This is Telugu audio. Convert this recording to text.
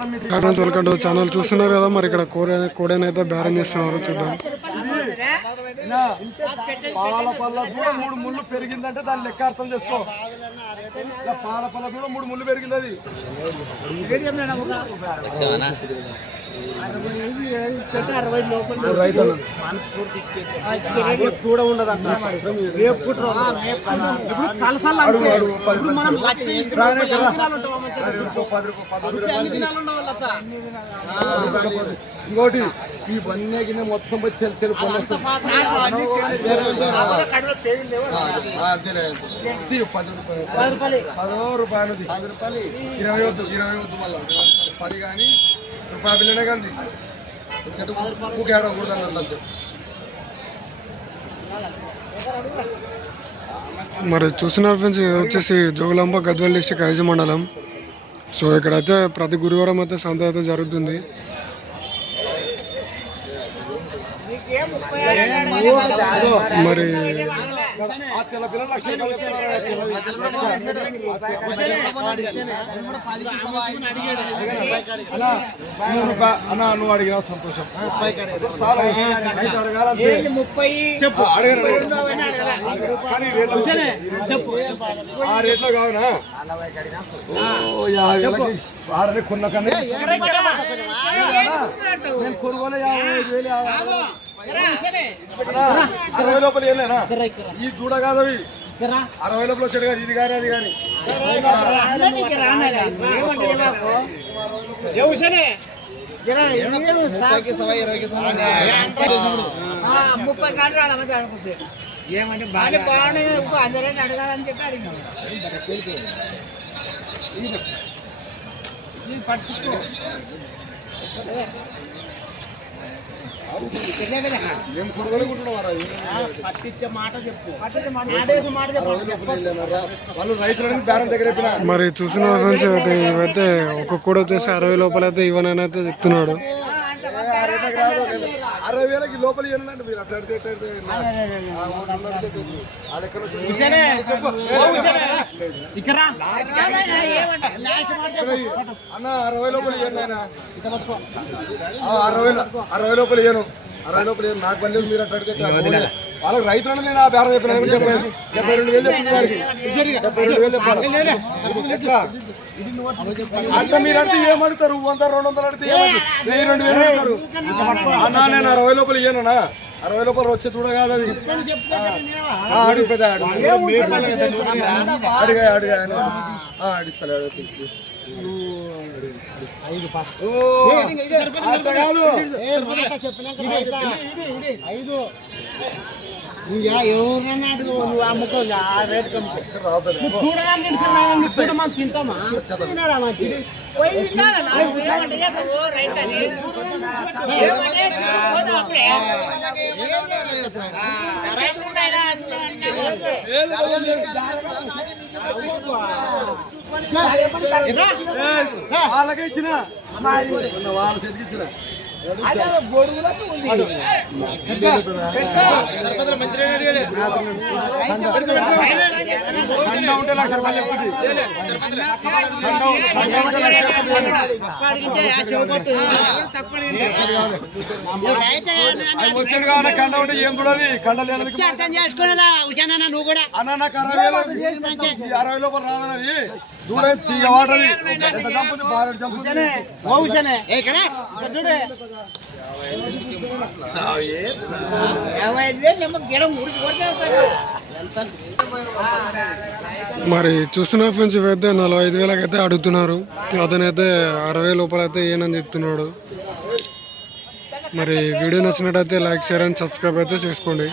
ఫ్రెండ్స్ వెల్కమ్ టు ఛానల్ చూస్తున్నారు కదా మరి ఇక్కడ కోడే కోడేనైతే బేరం చేస్తున్నారు చూద్దాం. పాల పళ్ళ కూడా మూడు ముళ్ళు పెరిగిందంటే దాని లెక్క అర్థం చేసుకో. పాల పళ్ళ కూడా మూడు ముళ్ళు పెరిగింది అది. ఉండదు రూపాయలు, రూపాయలు. రూపాయలు. ఇంకోటి ఈ వన్య గిన్నె మొత్తం పోయి తెలు తెలుపు వస్తుంది. ఆ, అంతేలే. తీ, పది రూపాయలు పదో రూపాయలది ఇరవై వద్దు ఇరవై వద్దు మళ్ళా పది కానీ బిల్లనే కానీ. ఎందుకంటే మరి చూస్తున్నారు ఫ్రెండ్స్ ఇది వచ్చేసి జోగులాంబ గద్వాల డిస్టిక్ ఐజు మండలం. సో ఇక్కడైతే ప్రతి గురువారం అయితే సంత అయితే జరుగుతుంది. మరి ఆ తెల్ల పిల్లలు లక్ష రూపాయలు నూరు నువ్వు అడిగినా సంతోషం సార్ అయితే అడగాలంటే చెప్పు చెప్పు ఆ రేట్లో కావునా ఓ కొన్న కన్నా నేను కొనుగోలు యాభై ఐదు వేలు యాభై అరవై లోపల ఏలేనా ఈ దూడ కాదవి. అరవై లోపల వచ్చాడు కదా ఇది కానీ అది కానీ ముప్పై కాంట్రాల మధ్య అనుకుంటే. ఏమంటే బాగా బాగానే అందరూ అడగాలని చెప్పి అడిగినాం ఇది పట్టుకో మరి చూసిన ఫ్రెండ్స్ అయితే ఇవైతే ఒక కూడా వచ్చేసి అరవై లోపల అయితే ఇవ్వనని అయితే చెప్తున్నాడు అరవై వేలకి లోపల ఇవ్వాలంటే మీరు అట్లా అడితే అన్న అరవై లోపల ఇవ్వండి ఆయన అరవై అరవై లోపల ఇవ్వను అరవై లోపల నాకు పని లేదు మీరు అడితే. వాళ్ళకి రైతులను నేను ఆ బేరం చెప్పిన డెబ్బై రెండు వేలు చెప్పింది వారికి డెబ్బై రెండు వేలు చెప్పాలి? ఎట్లా? అంటే మీరు అంటే ఏమడుతారు వంద రెండు వందలు అడిగితే ఏమవుతుంది వెయ్యి రెండు వేలు అడుగుతారు. అన్నా నేను అరవై లోపల ఇయ్యనా అరవై లోపల వచ్చే చూడ కాదు అది. ఆ, అడుగు పెద్ద అడుగు. అడిగా. అడిగా అడిస్తాలే అడుగు. నువ్వు ఆ రేట్ కమ్ముకో. తింటామా. వాళ్ళకే ఇచ్చిన వాళ్ళ చేతికి ఇచ్చిన ఉంటే లక్ష రూపాయలు వచ్చాడు కావాలి కండ ఉంటే ఏం చూడాలి కండ అర్థం చేసుకునేలా ఉషానన్న నువ్వు కూడా అన్న నాకు అరవై వేలు అరవై లోపల రాదన్నది దూరం ఎంత చంపుతుంది చంపుతుంది ఏ కదా యాభై మరి చూస్తున్నారు ఫ్రెండ్స్ ఇవైతే నలభై ఐదు వేలకి అయితే అడుగుతున్నారు. అతనైతే అరవై లోపల అయితే ఏనని చెప్తున్నాడు. మరి వీడియో నచ్చినట్టయితే లైక్ షేర్ అండ్ సబ్స్క్రైబ్ అయితే చేసుకోండి.